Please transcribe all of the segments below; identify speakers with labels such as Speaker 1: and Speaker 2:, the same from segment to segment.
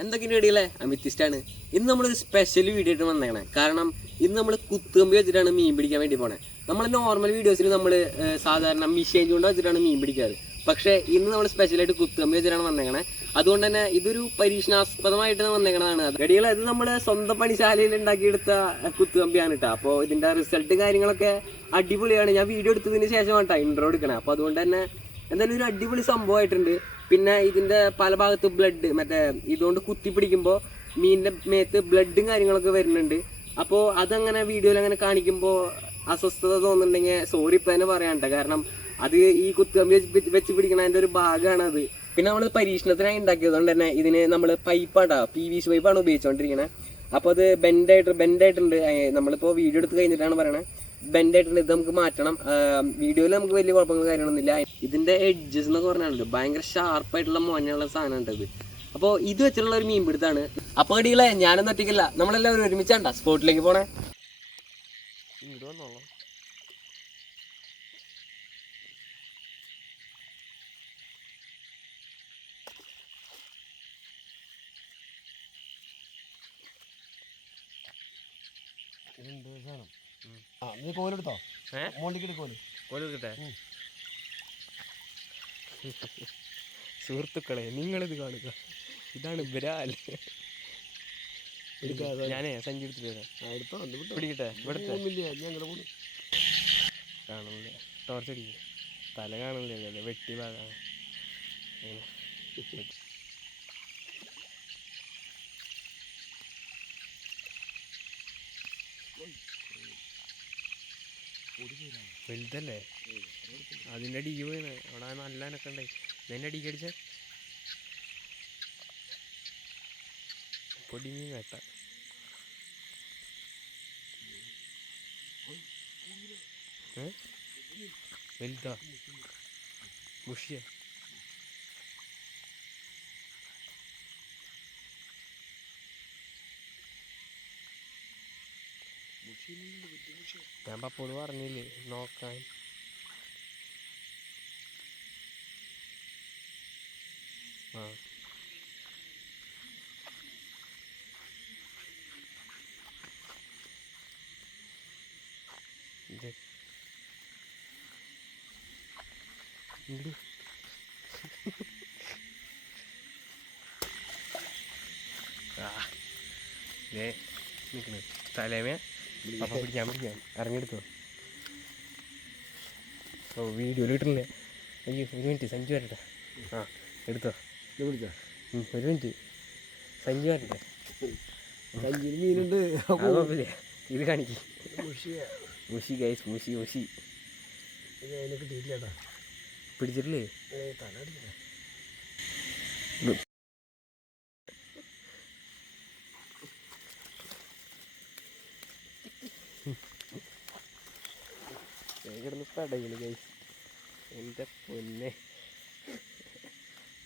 Speaker 1: എന്തൊക്കെയാണ് ഇടയിലെ അമിത്തിസ്റ്റാണ് ഇന്ന് നമ്മളൊരു സ്പെഷ്യൽ വീഡിയോ ആയിട്ട് വന്നേക്കണേ. കാരണം ഇന്ന് നമ്മൾ കുത്തുകമ്പി വെച്ചിട്ടാണ് മീൻ പിടിക്കാൻ വേണ്ടി പോണേ. നമ്മൾ നോർമൽ വീഡിയോസിൽ നമ്മൾ സാധാരണ മിഷീൻ ചൂണ്ട വെച്ചിട്ടാണ് മീൻ പിടിക്കാറ്. പക്ഷേ ഇന്ന് നമ്മൾ സ്പെഷ്യലായിട്ട് കുത്തുകമ്പി വെച്ചിട്ടാണ് വന്നേക്കണേ. അതുകൊണ്ട് തന്നെ ഇതൊരു പരീക്ഷണാസ്പദമായിട്ട് വന്നേക്കണതാണ് ഗടികൾ ഇത് നമ്മൾ സ്വന്തം പണിശാലയിൽ ഉണ്ടാക്കിയെടുത്ത കുത്തുകമ്പിയാണ് കേട്ടോ. അപ്പോൾ ഇതിന്റെ റിസൾട്ടും കാര്യങ്ങളൊക്കെ അടിപൊളിയാണ്. ഞാൻ വീഡിയോ എടുത്തതിന് ശേഷമാണ് കേട്ടോ ഇൻട്രോ എടുക്കണേ. അപ്പോൾ അതുകൊണ്ട് തന്നെ എന്തായാലും ഒരു അടിപൊളി സംഭവമായിട്ടുണ്ട് പിന്നെ ഇതിന്റെ പല ഭാഗത്ത് ബ്ലഡ് മറ്റേ ഇതുകൊണ്ട് കുത്തി പിടിക്കുമ്പോൾ മീനിന്റെ മേത്ത് ബ്ലഡും കാര്യങ്ങളൊക്കെ വരുന്നുണ്ട്. അപ്പോൾ അതങ്ങനെ വീഡിയോയിൽ അങ്ങനെ കാണിക്കുമ്പോൾ അസ്വസ്ഥത തോന്നുന്നുണ്ടെങ്കിൽ സോറി ഇപ്പം തന്നെ പറയാനുണ്ട് കാരണം അത് ഈ കുത്തുകമ്പി വെച്ച് പിടിക്കണ അതിന്റെ ഒരു ഭാഗമാണ് അത്. പിന്നെ നമ്മൾ പരീക്ഷണത്തിനായി ഉണ്ടാക്കിയതുകൊണ്ട് തന്നെ ഇതിന് നമ്മൾ പൈപ്പാട്ടാ പി വി സി പൈപ്പാണ് ഉപയോഗിച്ചുകൊണ്ടിരിക്കുന്നത് അപ്പോൾ അത് ബെൻഡായിട്ട് ബെൻഡായിട്ടുണ്ട് നമ്മളിപ്പോ വീഡിയോ എടുത്ത് കഴിഞ്ഞിട്ടാണ് പറയണത് ബെൻഡായിട്ടുണ്ട് ഇത് നമുക്ക് മാറ്റണം. വീഡിയോയിൽ നമുക്ക് വലിയ കുഴപ്പങ്ങൾ കാര്യങ്ങളൊന്നുമില്ല ഇതിന്റെ എഡ്ജസ് എന്നൊക്കെ പറഞ്ഞാൽ ഭയങ്കര ഷാർപ്പായിട്ടുള്ള മോനുള്ള സാധനമാണ് അത്. അപ്പോൾ ഇത് വെച്ചിട്ടുള്ള ഒരു മീൻ പിടുത്താണ്. അപ്പോൾ അടികളെ ഞാനൊന്നും ഒറ്റയ്ക്കില്ല. നമ്മളെല്ലാവരും ഒരുമിച്ചാണ്ടാ? സ്പോട്ടിലേക്ക് പോണേ.
Speaker 2: സാധനം. ആ നീ കോലെടുത്തോ? മോണ്ടിക്കിട്ട് കോൽ.
Speaker 1: കൊലുകിട്ടെ സുഹൃത്തുക്കളെ നിങ്ങളിത് കാണുക. ഇതാണ് ബിരാൽ. ഞാനേ സഞ്ചരിച്ചിട്ട് വരാം.
Speaker 2: എടുത്തോ
Speaker 1: പിടിക്കട്ടെ ഇവിടുത്തെ. കാണുന്നില്ല? ടോർച്ച് അടിക്കും തല കാണുന്നില്ല? വെട്ടി ഭാഗമാണ് വലുതല്ലേ? അതിന്റെ അടി വീണ്. അവിടെ നല്ല അനക്കം ഉണ്ടായി. നിന്നെ അടിക്ക് അടിച്ച. പൊടിമീൻ വേട്ട വലുതാ. ബുഷിയാ. മുഷിയ ഞാൻ പപ്പോട് പറഞ്ഞില്ലേ നോക്കാൻ ആ ഇത് ഇങ്ങട് ആ ദേ നിൽക്കണ് തലേമേ അപ്പം പിടിക്കാം പിടിക്കാം. ഇറങ്ങിയെടുത്തോ. ഓ വീഡിയോയിൽ കിട്ടുന്നില്ല അയ്യോ ഒരു മിനിറ്റ് സഞ്ജു വരട്ടെ. ആ എടുത്തോ.
Speaker 2: പിടിച്ചോ?
Speaker 1: ഒരു മിനിറ്റ്. സഞ്ജു വരട്ടെ.
Speaker 2: കഞ്ചിന് മീനുണ്ട്.
Speaker 1: കുഴപ്പമില്ല. ഇത് കാണിക്ക്. മുഷി ഗൈസ് മുഷി മുഷി. പിടിച്ചിട്ടില്ലേ? പടയിൽ ഗൈസ് എന്റെ പൊന്നെ.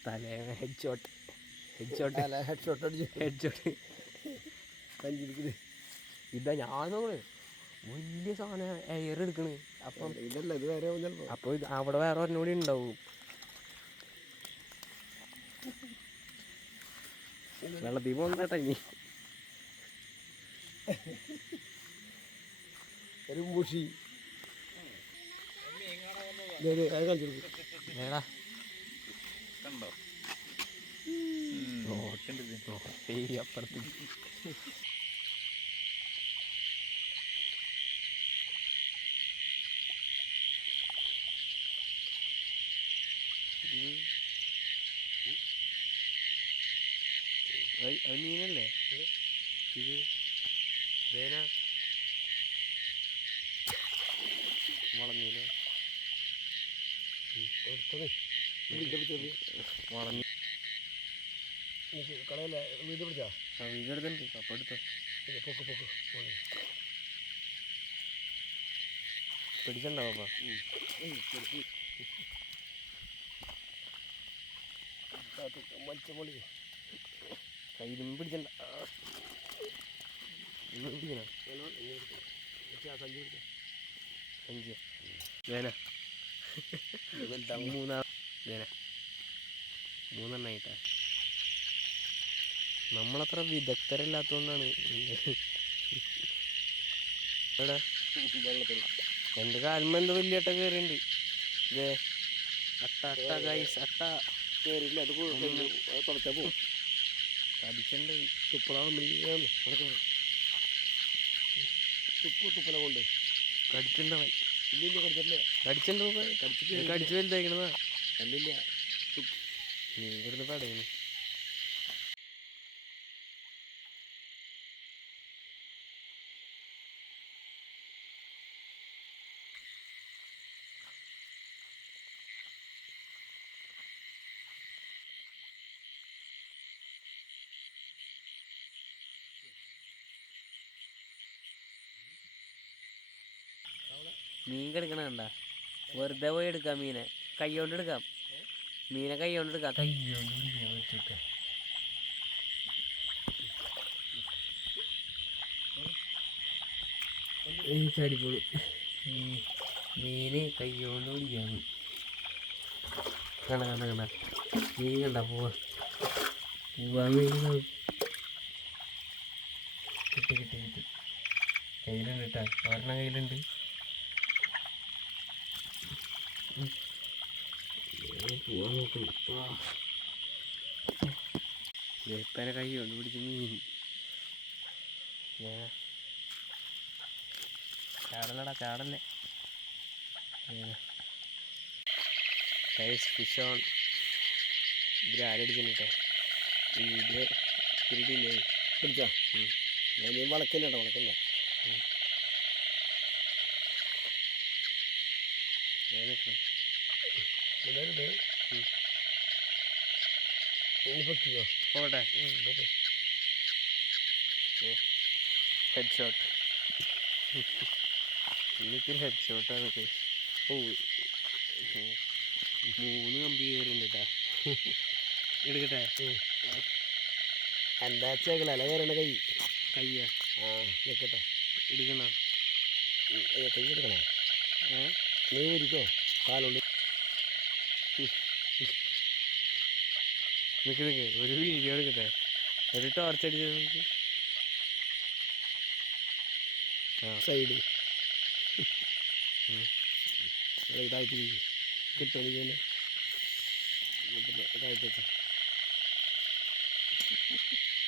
Speaker 1: തലേമ ഹെഡ് ഷോട്ട് ഹെഡ് ഷോട്ട്
Speaker 2: അല്ല ഹെഡ് ഷോട്ട് അടിച്ചു.
Speaker 1: ഹെഡ് ഷോട്ട്
Speaker 2: കഞ്ചിരിക്കുന്നത്
Speaker 1: ഇതാ ഞാൻ നോക്കണ്. വലിയ സാധനം എയർ എടുക്കണ്. അപ്പം
Speaker 2: ഇതല്ല ഇത് വേറെ
Speaker 1: അപ്പോൾ ഇത് അവിടെ വേറെ ഒരെണ്ണം ഉണ്ടാവും ഉണ്ടാവും. വെള്ളത്തിൽ പോകുന്നേട്ടാ ഇനി
Speaker 2: ഒരു മുഷി.
Speaker 1: ഏയ് അപ്പുറത്ത്. അത് മീനല്ലേ? ഇത്? വേന വളഞ്ഞു.
Speaker 2: കളയല്ല? വീട് പിടിച്ചാ
Speaker 1: ആ വീഡിയോ എടുത്തിട്ടുണ്ട്. അപ്പം എടുത്തോ.
Speaker 2: പൊക്ക് പൊക്ക്.
Speaker 1: പിടിക്കണ്ട പാപ്പ
Speaker 2: വലിച്ച പൊളി.
Speaker 1: കയ്യിലും പിടിക്കണ്ട. പിടിക്കണ.
Speaker 2: സഞ്ചി പിടിച്ചോ.
Speaker 1: അഞ്ച് വേന മൂന്നാം മൂന്നെണ്ണായിട്ടാ നമ്മളത്ര വിദഗ്ധരല്ലാത്തോണ്ടാണ് എവിടെ? എന്റെ കാൽമ എന്തോ വലിയ അട്ട കയറിയുണ്ട് ഇതേ അട്ട അട്ട ഗൈസ് അട്ട.
Speaker 2: കയറിയില്ല അത് തുടച്ചാൽ പോകും
Speaker 1: കടിച്ചുണ്ട്
Speaker 2: തുപ്പളാവുമ്പോഴേക്കാണ് തുപ്പ് തുപ്പല കൊണ്ട്.
Speaker 1: കടിച്ചിട്ടുണ്ടവൻ
Speaker 2: കടിച്ചിട്ട്
Speaker 1: കടിച്ചു വലുതായിക്കണതാ? നീ ഇവിടുന്ന് പടയുന്നു മീൻ കിടക്കണ കണ്ട? വെറുതെ പോയി എടുക്കാം മീനെ. കൈ കൊണ്ട് എടുക്കാം. മീനെ കൈ കൊണ്ട് എടുക്കാം കൈ ചടിപൊളി മീന് കൈ കൊണ്ട് പിടിക്കാൻ കണ്ട കണ്ട കണ്ട. മീൻ കണ്ട പോവാ. പോവാ മീൻ. കിട്ടി കിട്ടി കിട്ടി. കയ്യിലുണ്ട് കേട്ടോ ഒരെണ്ണം കയ്യിലുണ്ട്. പോവാൻ നോക്കണം വേപ്പനെ കൈ കൊണ്ട് പിടിച്ച് മീൻ. ചാടലടാ ചാടല്ലേ? ഫിഷ് ഓൺ ഇതിൽ ആരടിക്കുന്നുട്ടോ വീഡിയോ പിടിയില്ലേ
Speaker 2: പിടിച്ചാ? ഞാൻ വളക്കുന്നുണ്ടോ വളക്കില്ല.
Speaker 1: പോട്ടെ. ഹെഡ് ഷോട്ട് ഇന്നിത്തിരി ഹെഡ് ഷോട്ടാണ് ഓ. മൂന്ന് കമ്പി കയറിണ്ട് കേട്ടാ. എടുക്കട്ടെ?
Speaker 2: എന്താ ചേക്കല അല്ല കയറേണ്ട കൈ?
Speaker 1: കയ്യാ.
Speaker 2: ആ നിൽക്കട്ടെ
Speaker 1: എടുക്കണ?
Speaker 2: കൈ എടുക്കണേ?
Speaker 1: ഏ?
Speaker 2: നീ ഇരിക്കോ കാലുണ്ട്.
Speaker 1: നിക്ക് നിക്ക് ഒരു വീഡിയോ എടുക്കട്ടെ? ഒരു ടോർച്ച് അടിച്ച് നമുക്ക്
Speaker 2: സൈഡ്. ഇതായിട്ട് കിട്ടും ഇതായിട്ട്.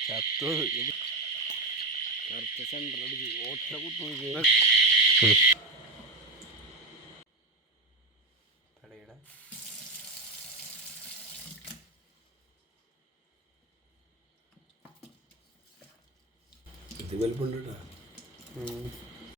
Speaker 1: ചത്തു.
Speaker 2: കറക്റ്റ് സെന്റർ ഓട്ട കുത്തു